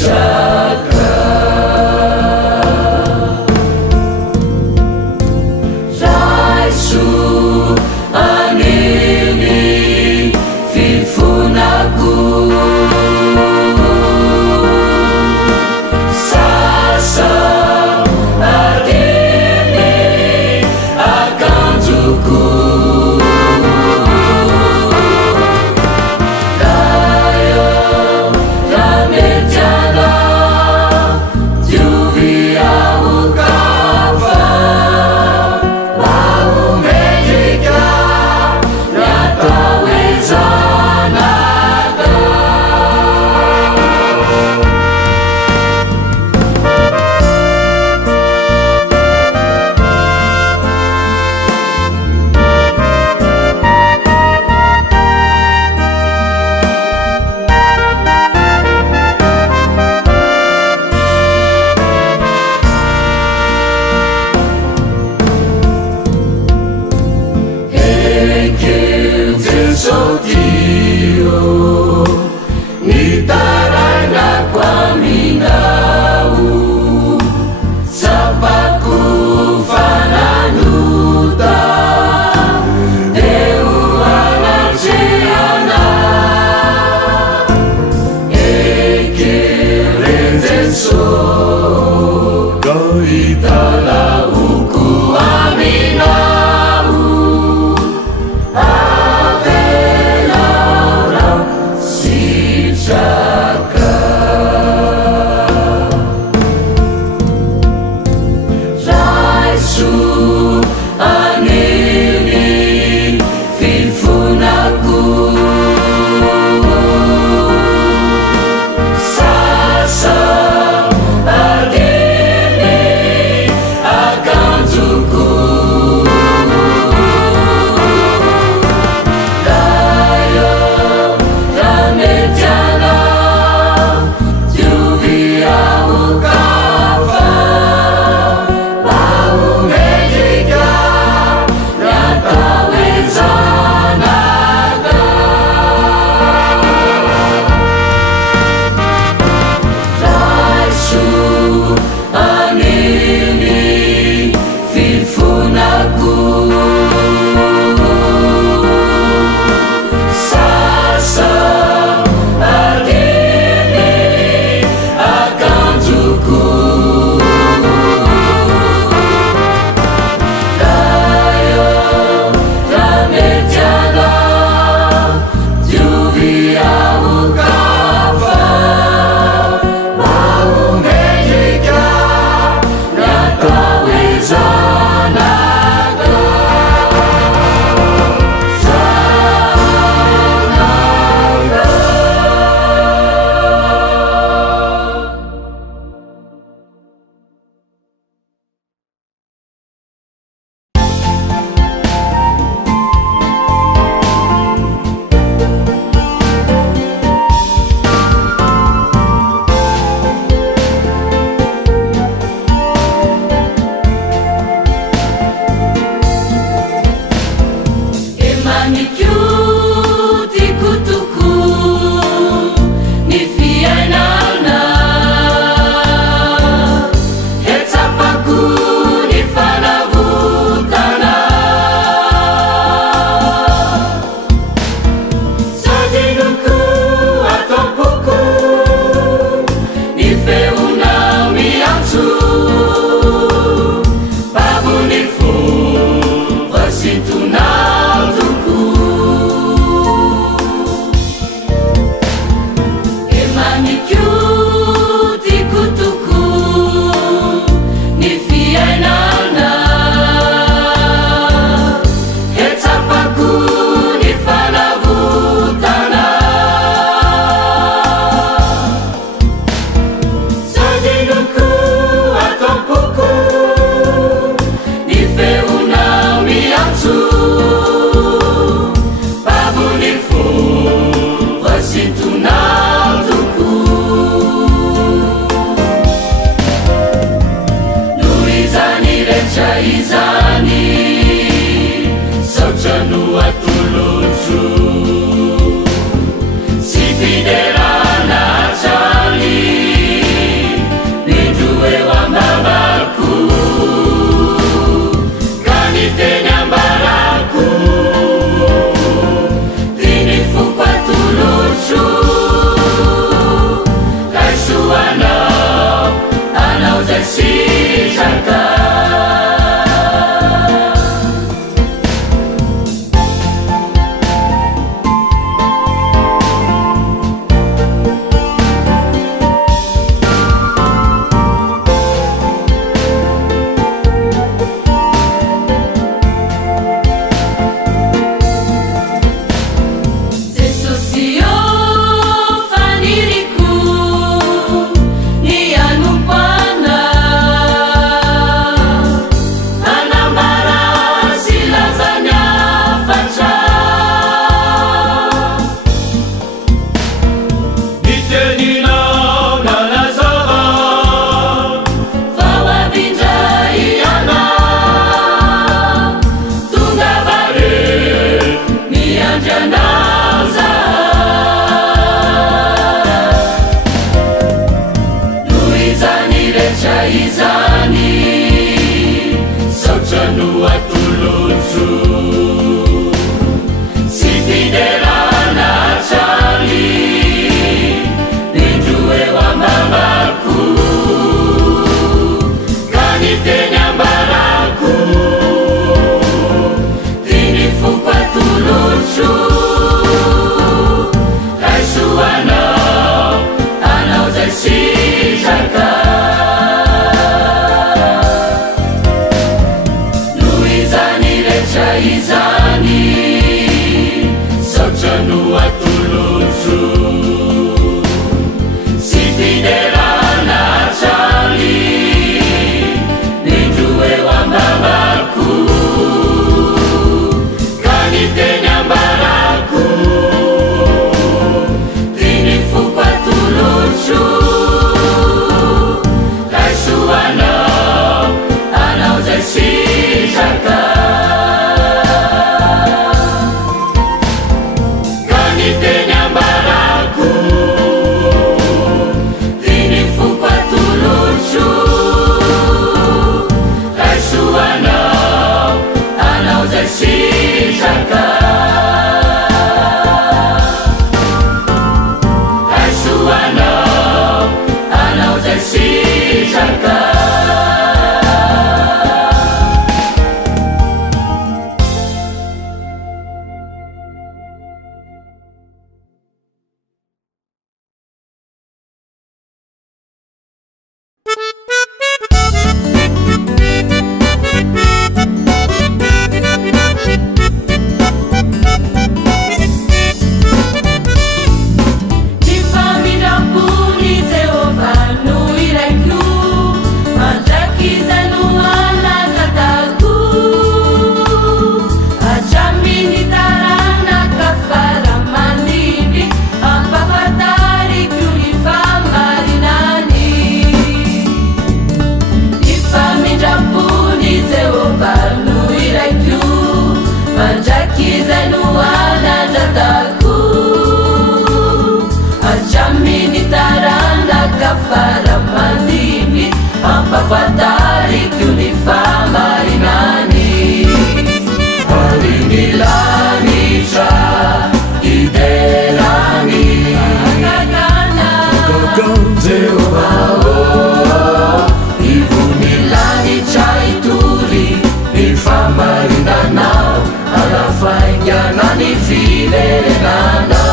Jaka Ninjue wa mamaku mafatariky ny famarinany ary ny lanitra iderany Jehova ivony lanitra itory ny famarinanao arafaingana ny firenenanao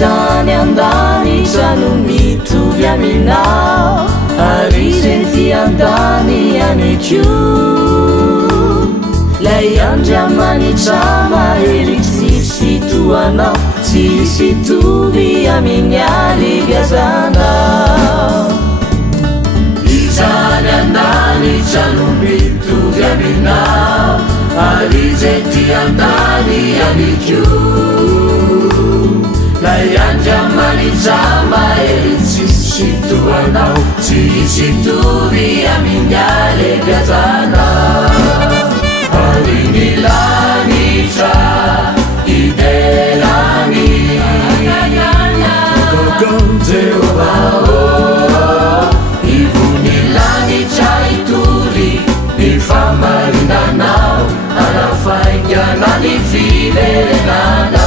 Izany andanitra no mitovy aminao ary zay ty andany any koa lay andriamanitra mahery tsisy toanao tsisy tovy amin'ny aligazanao Izany andanitra no mitovy aminao ary zay ty andany any koa lay andriamanitra mahery tsisy toanao tsisy tovy amin'ny aligazanao ary ny lanitra iderany Jehova ivony lanitra itory ny famarinanao arafaingana ny firenenanao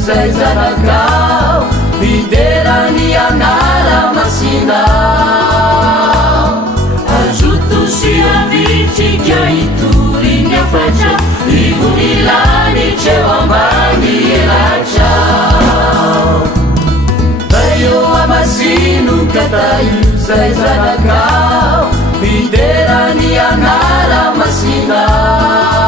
Zay zanakao miderany anara masinao azoto sy avitrika itory ny afatra ivony lanitreo ambany elatrao Io amasino kataio zay zanakao miderany anara masinao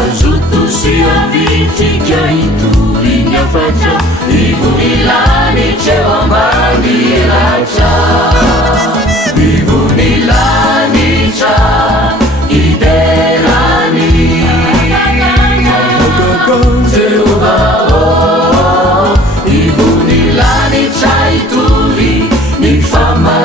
azoto sy avitrika itory ny afatra ivony lanitreo ambany elatrao ivony lanitra iderany Jehova ivony lanitra itory ny fama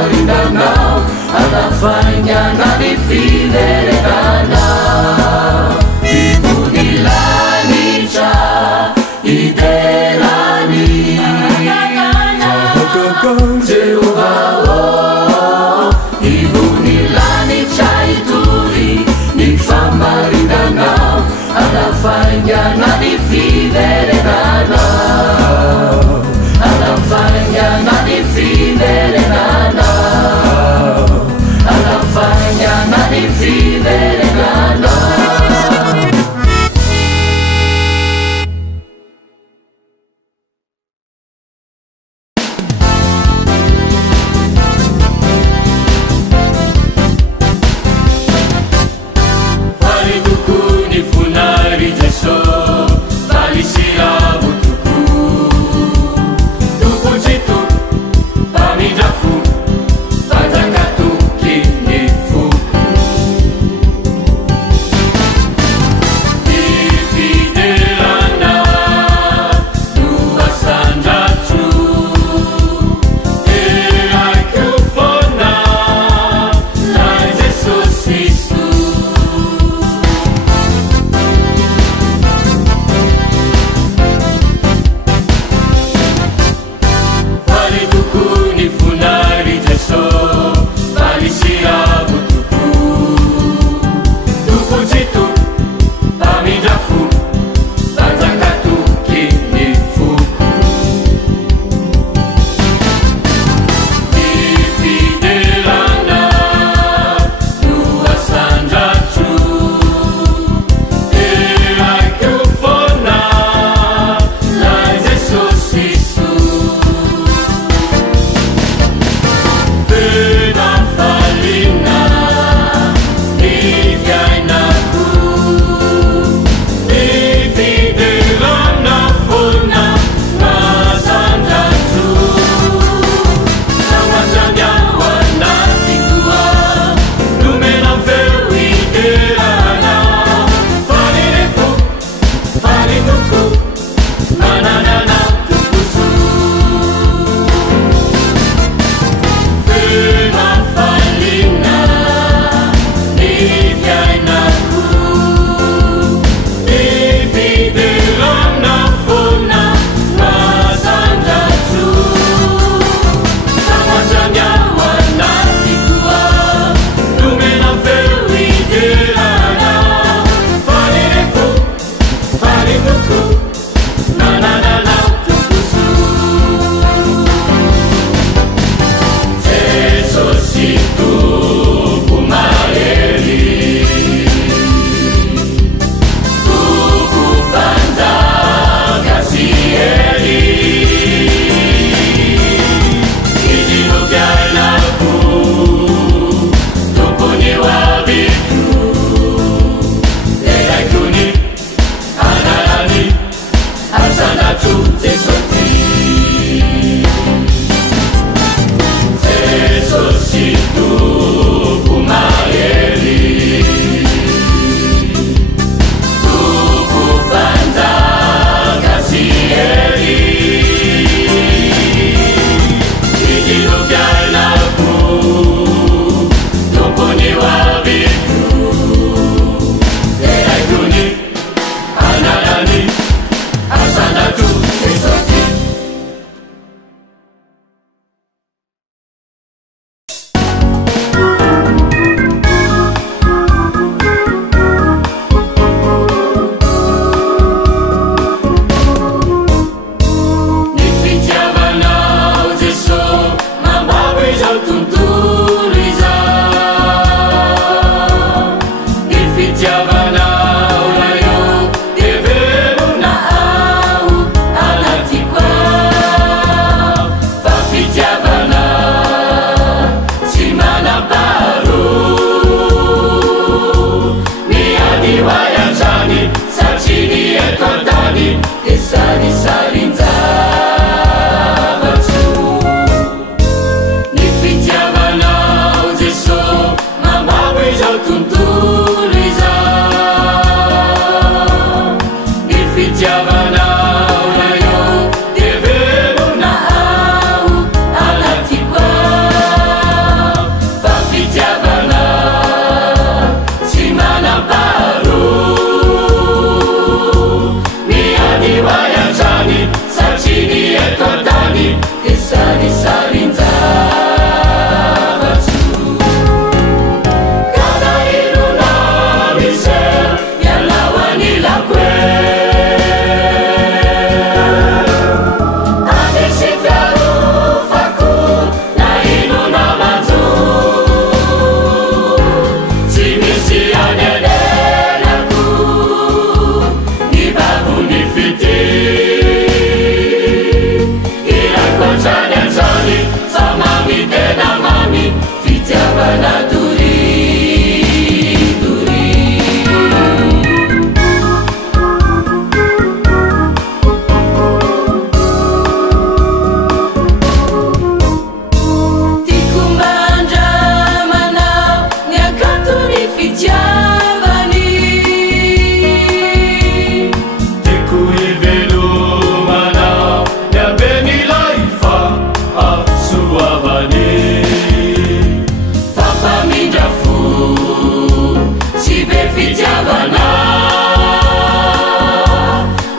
fitiavana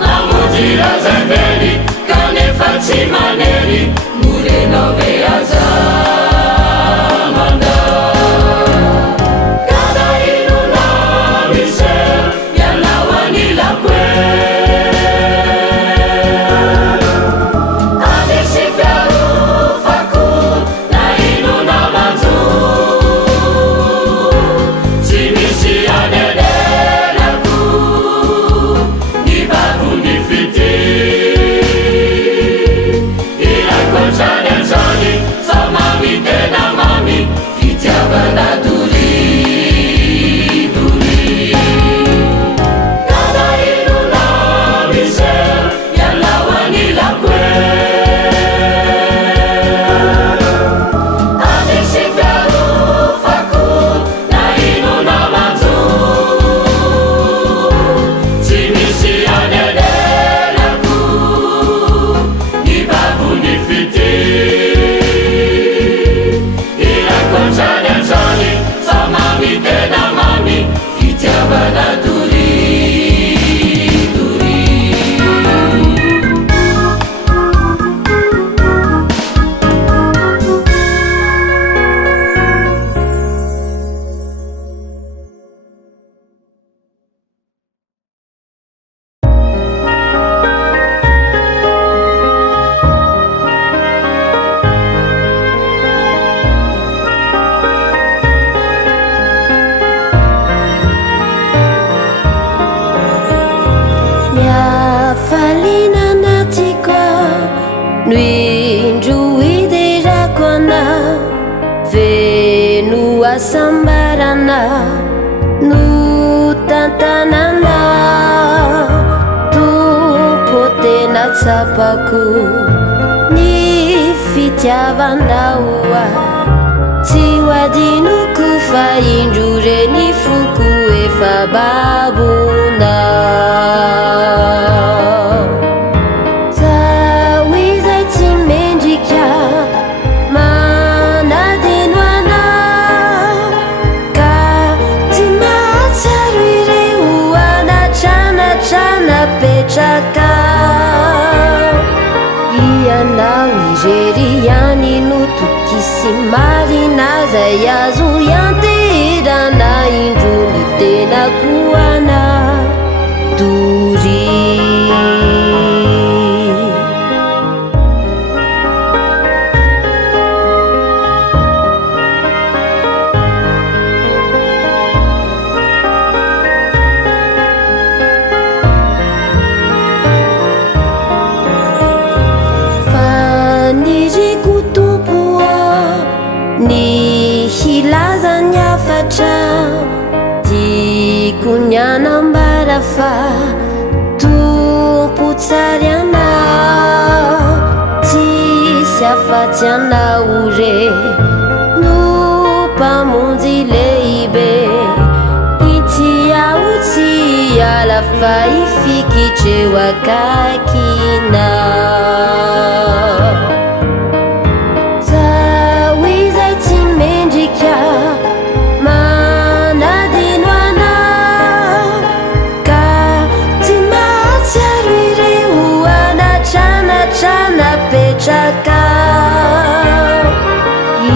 mamonjy razavely kanefa tsy manery morenao ve aza manda kada inona misy ianao anilakwe adesy fiarofako na inona manjo tsy misy anenerako ny babony fity irakotrany anjany sa mami tena mami fitiavana doridori kada inona misy ianao anilakwe adesy fiarofako na inona manjo tsy misy anenerako ny babony fity irakotrany anjany sa mami tena mami fitiavana doridori miafalina natiko no indroiderako ana veno asambarana no tantanana tompo tena tsapako ny fitiavandaoa tsy hoadinoko fa indrore ny foko efa babona zaho izay tsy mendrika manadino ana ka tsy mahatsiaro ireo anatranatrana petraka ianao irery ihany no tokisy marina zay azo ianterana indrony tenako ana dory faniriko tompoa ny hilazany afatra tiako ny anambara fa tompo tsary anao tsisy afatsy anao re no mpamonjy lehibe itiao tsy ala fa ifikitreo akakinao zaho izay tsy mendrika manadino anao ka tsy mahatsiaro ireo anatranatrana petraka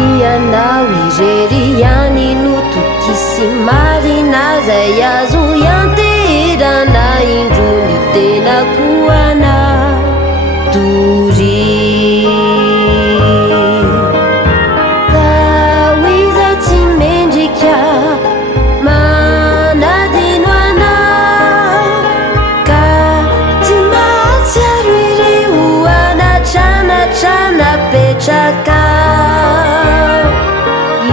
ianao irery ihany no tokisy marina zay azo ianterana indrony tenako ana dory zaho izay tsy mendrika manadino anao ka tsy mahatsiaro ireo anatranatrana petraka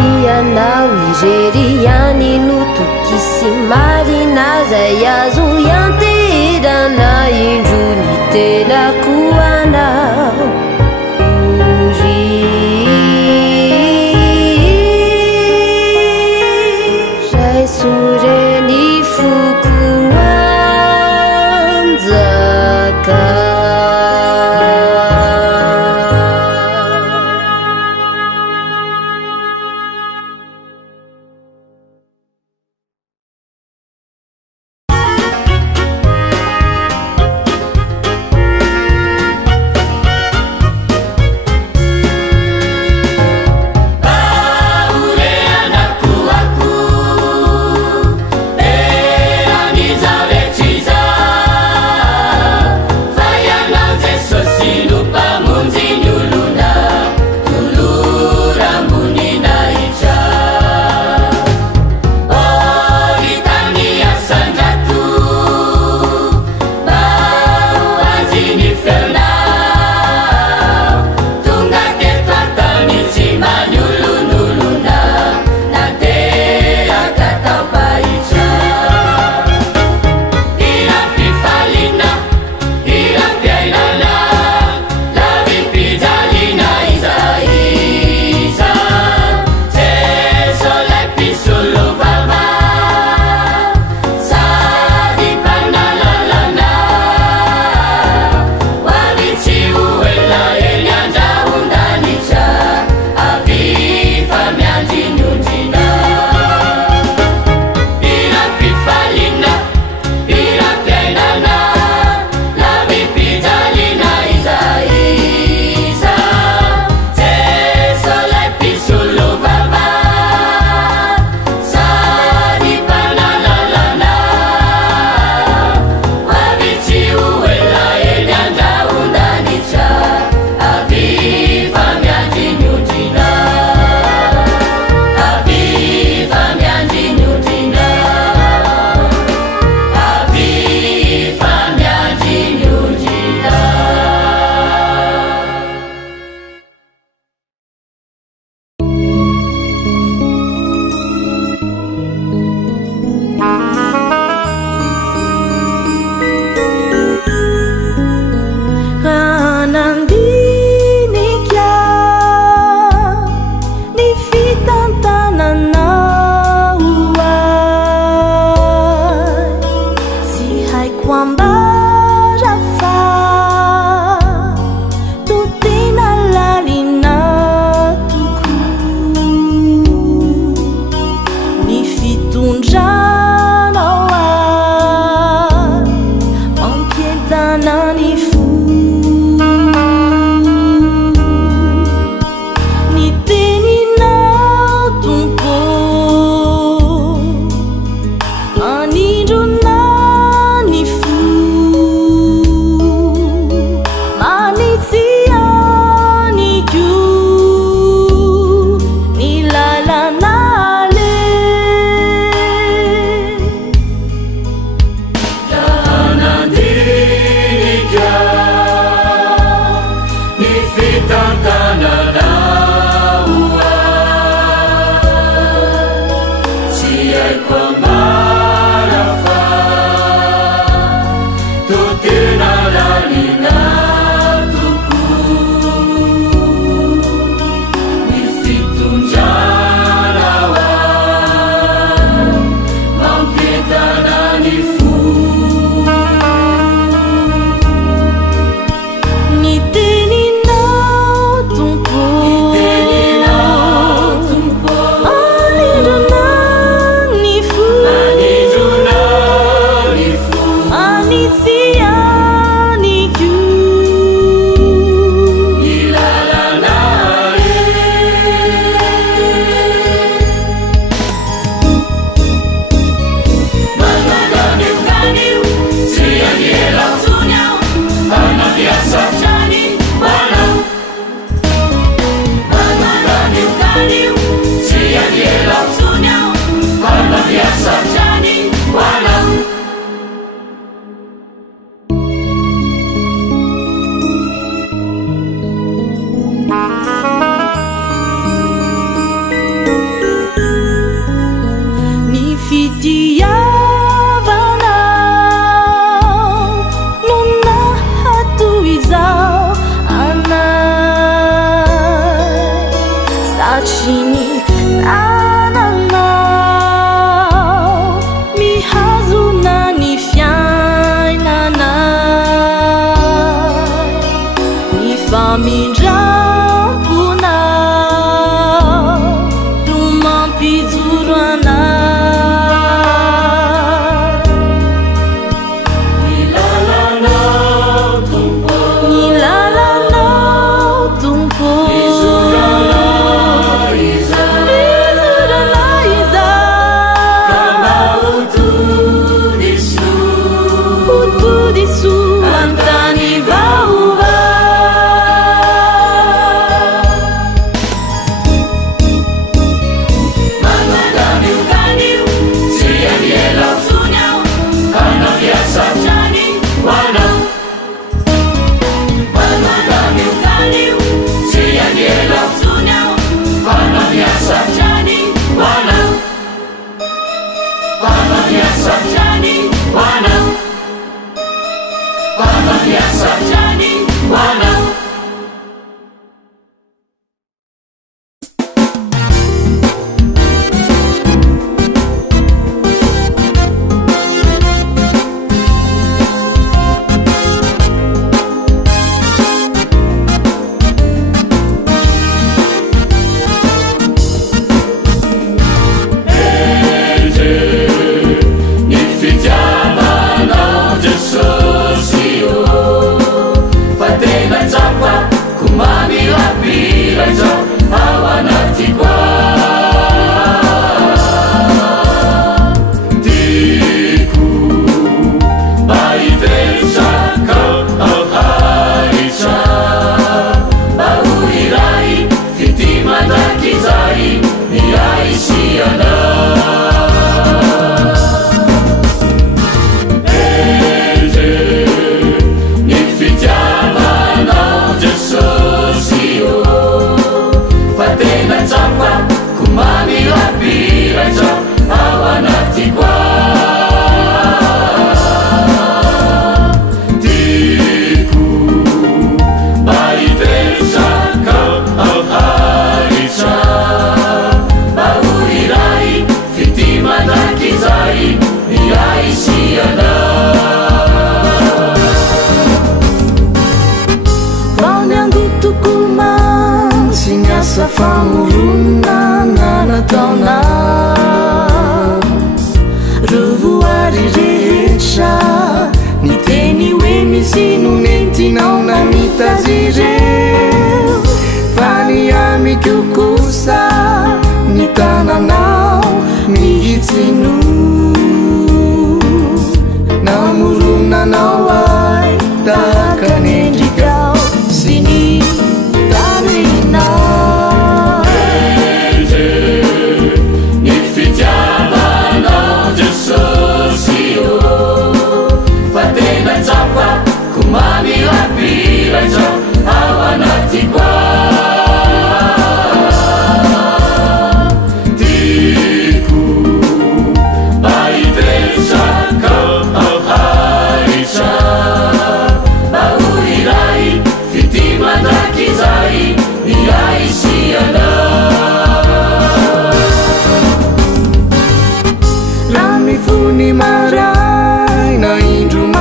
ianao irery ihany no tokisy marina zay azo ianterana indrony tenako ana dory zay soreny foko anjaka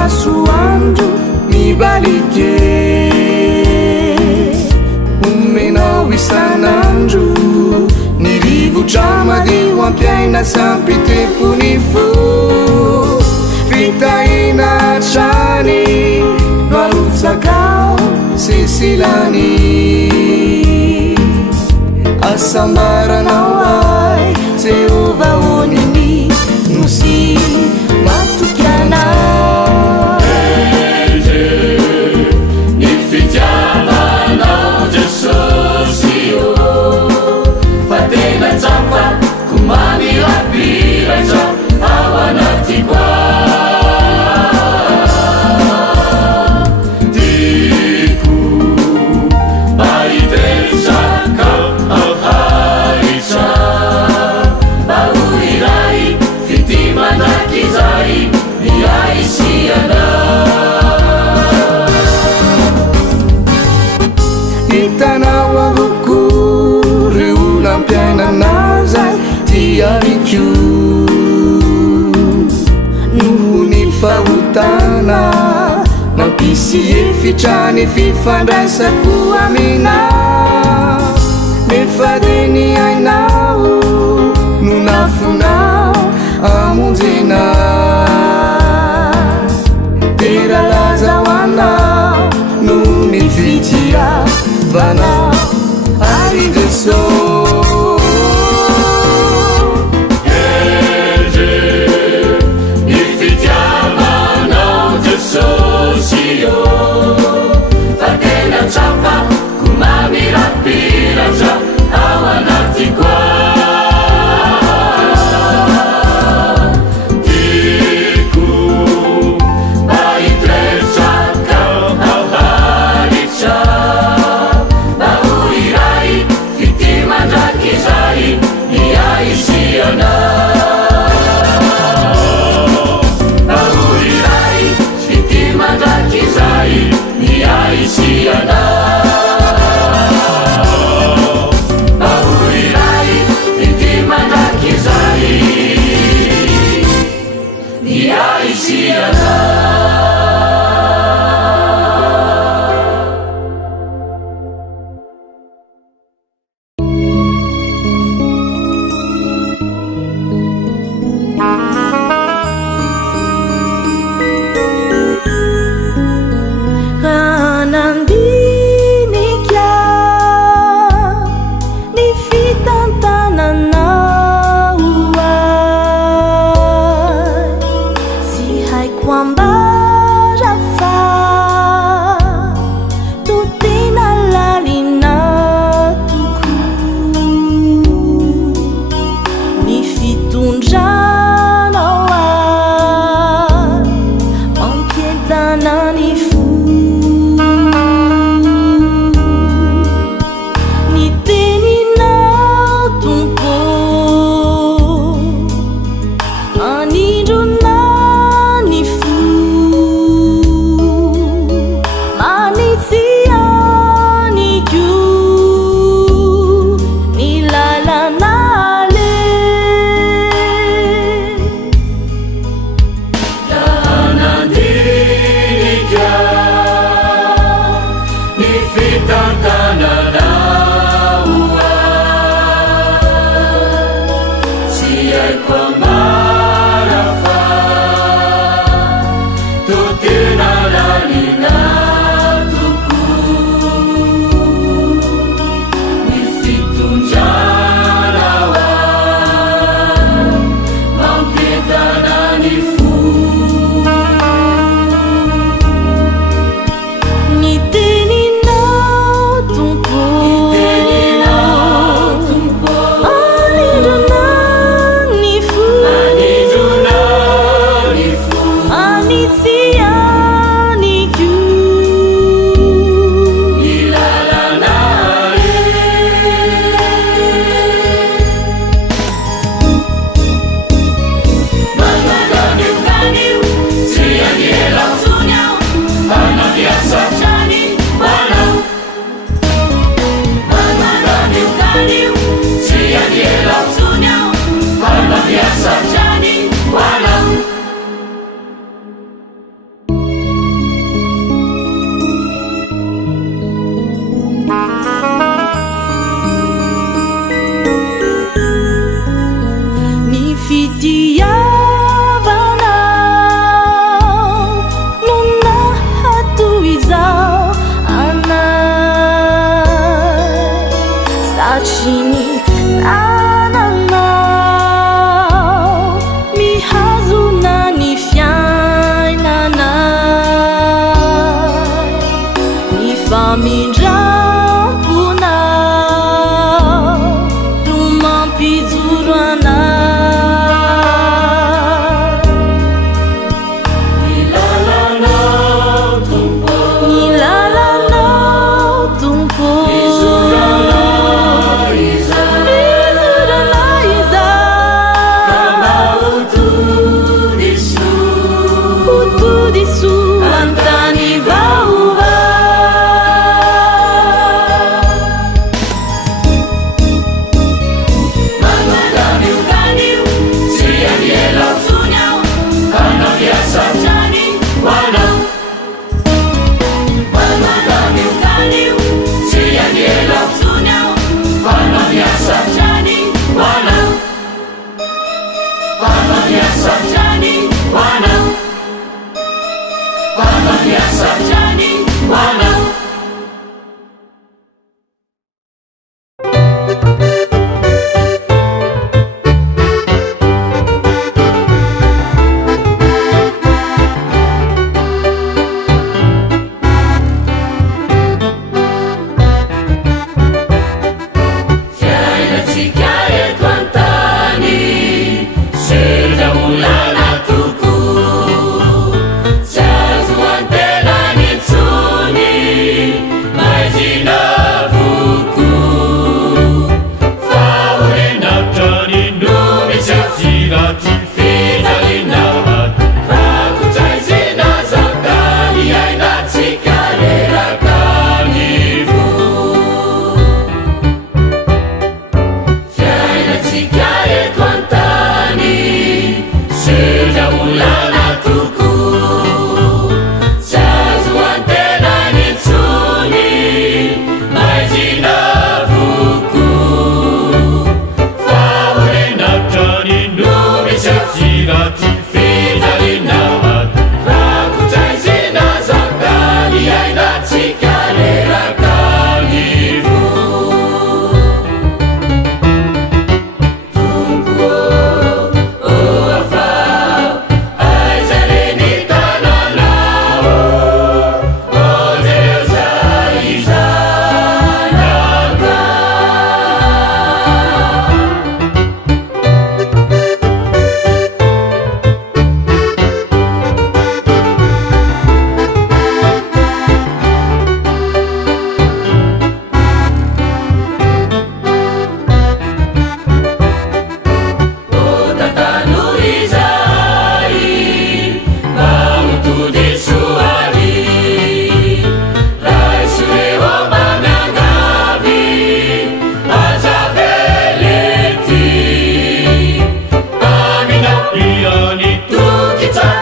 masoandro mibalike omenao isanandro ny rivotra madio ampiaina sampitepony fo fitahina trany no arotsakao sisilany asambaranao ay Jehova oniny nosy matokiana ny fitiavanao Jesosy io fa tena tsapa komany rapiratra ao anaty koa tiako mba hitetraka ao haritra mba ho iray fitimanakizay miaisiana hitanao avoko reo lampiainanao zay tiariko noho ny fahotana mampisy efitrany fifandraisako amina nefa de ny ainao no nafonao amonjena teralaza ho anao no ny fitiavanao ary Jesosy ny fitiavanao Jesosy io fa tena tsapa komamy rapiratra ao anaty koa tiako mba hitetraka ao haritra mba ho iray fitimandrakizay miaisiana mba ho iray fitimandrakizay miaisiana mba ho iray fitimandrakizay miaisiana anandinika ny fitantananao ay tsy haiko ambara fa to tena lalina tokoa ny fitondranao ay mampientana ny fo ny teninao tompo anindrona ny fo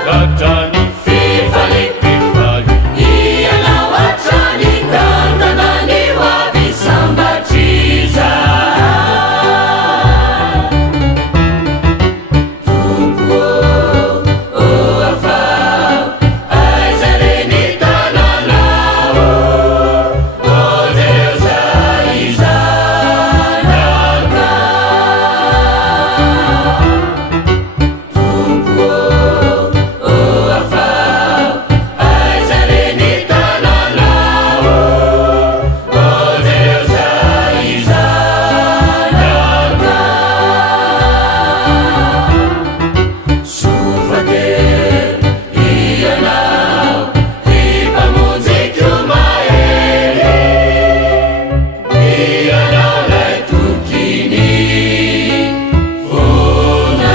Gatani fifali fifali Iyana wachani kandanani wavisambatiza Tukuo uafa Aizareni tananao Ozeleuza izanaka Tukuo uafa Aizareni tananao Ozeleuza izanaka Sufate iyanao Ipamunzi kumaere Iyanao laitukini Funa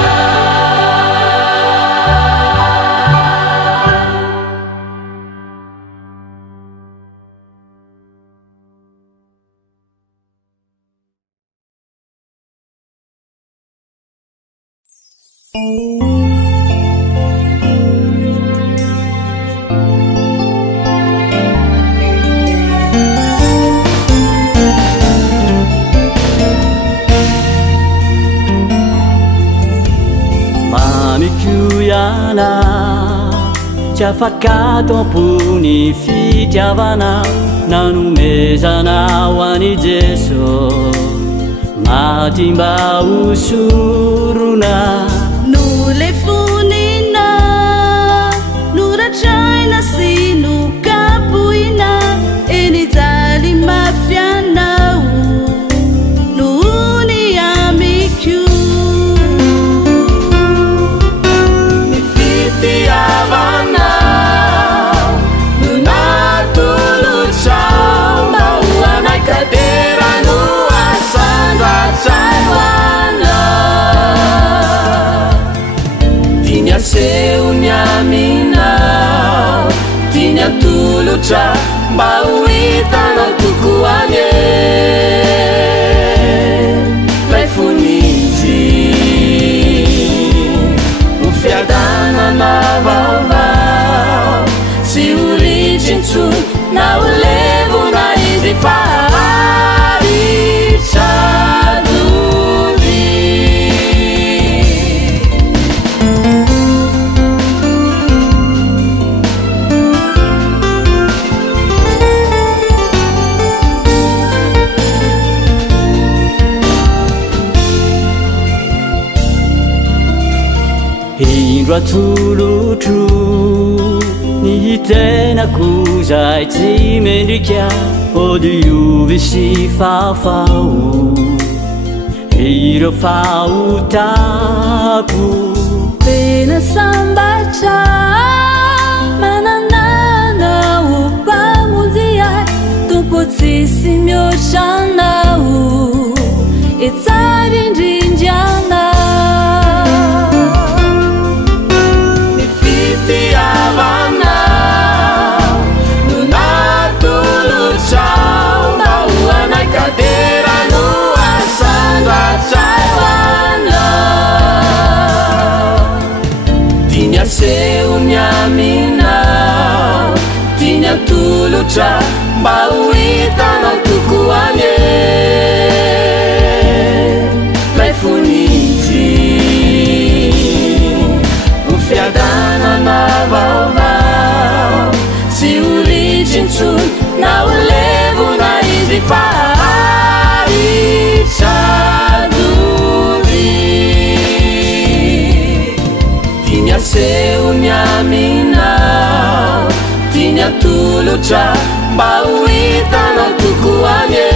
Mamikuyana Chafakato puni fitiavana Nanumezana wani Jesu Matimba usuruna Nulefunina Nurachaina sinu kapuina Enitali mafianau Nuni amiku Fitiavana Nunatuluchamba Uana kadera nuasanda Taiwana Tinya seunyamina Tinya tulucha Bauita no tukuanye Laifuniti Ufiadana na vavao Si ulichintu na ulevu na izifari Chaduri Indra tulutu Nihitena kuzai Timendikya Odiyuvisi fafau Hiro fau tapu Pena sambacha Mananana upamuzia Tupotisi myoshana Itsari njinjana Fitiavana Nunatuluchamba Uana kadera nuasanda Taiwana Tinya seunyamina Tinya tulucha Bauita no tukuanye Laifuniti Ufiadana na vavao Si ulichintu na ulevu na izifari Chaduri Tinya seunyamina Tinya tulucha Bauita no tukuanye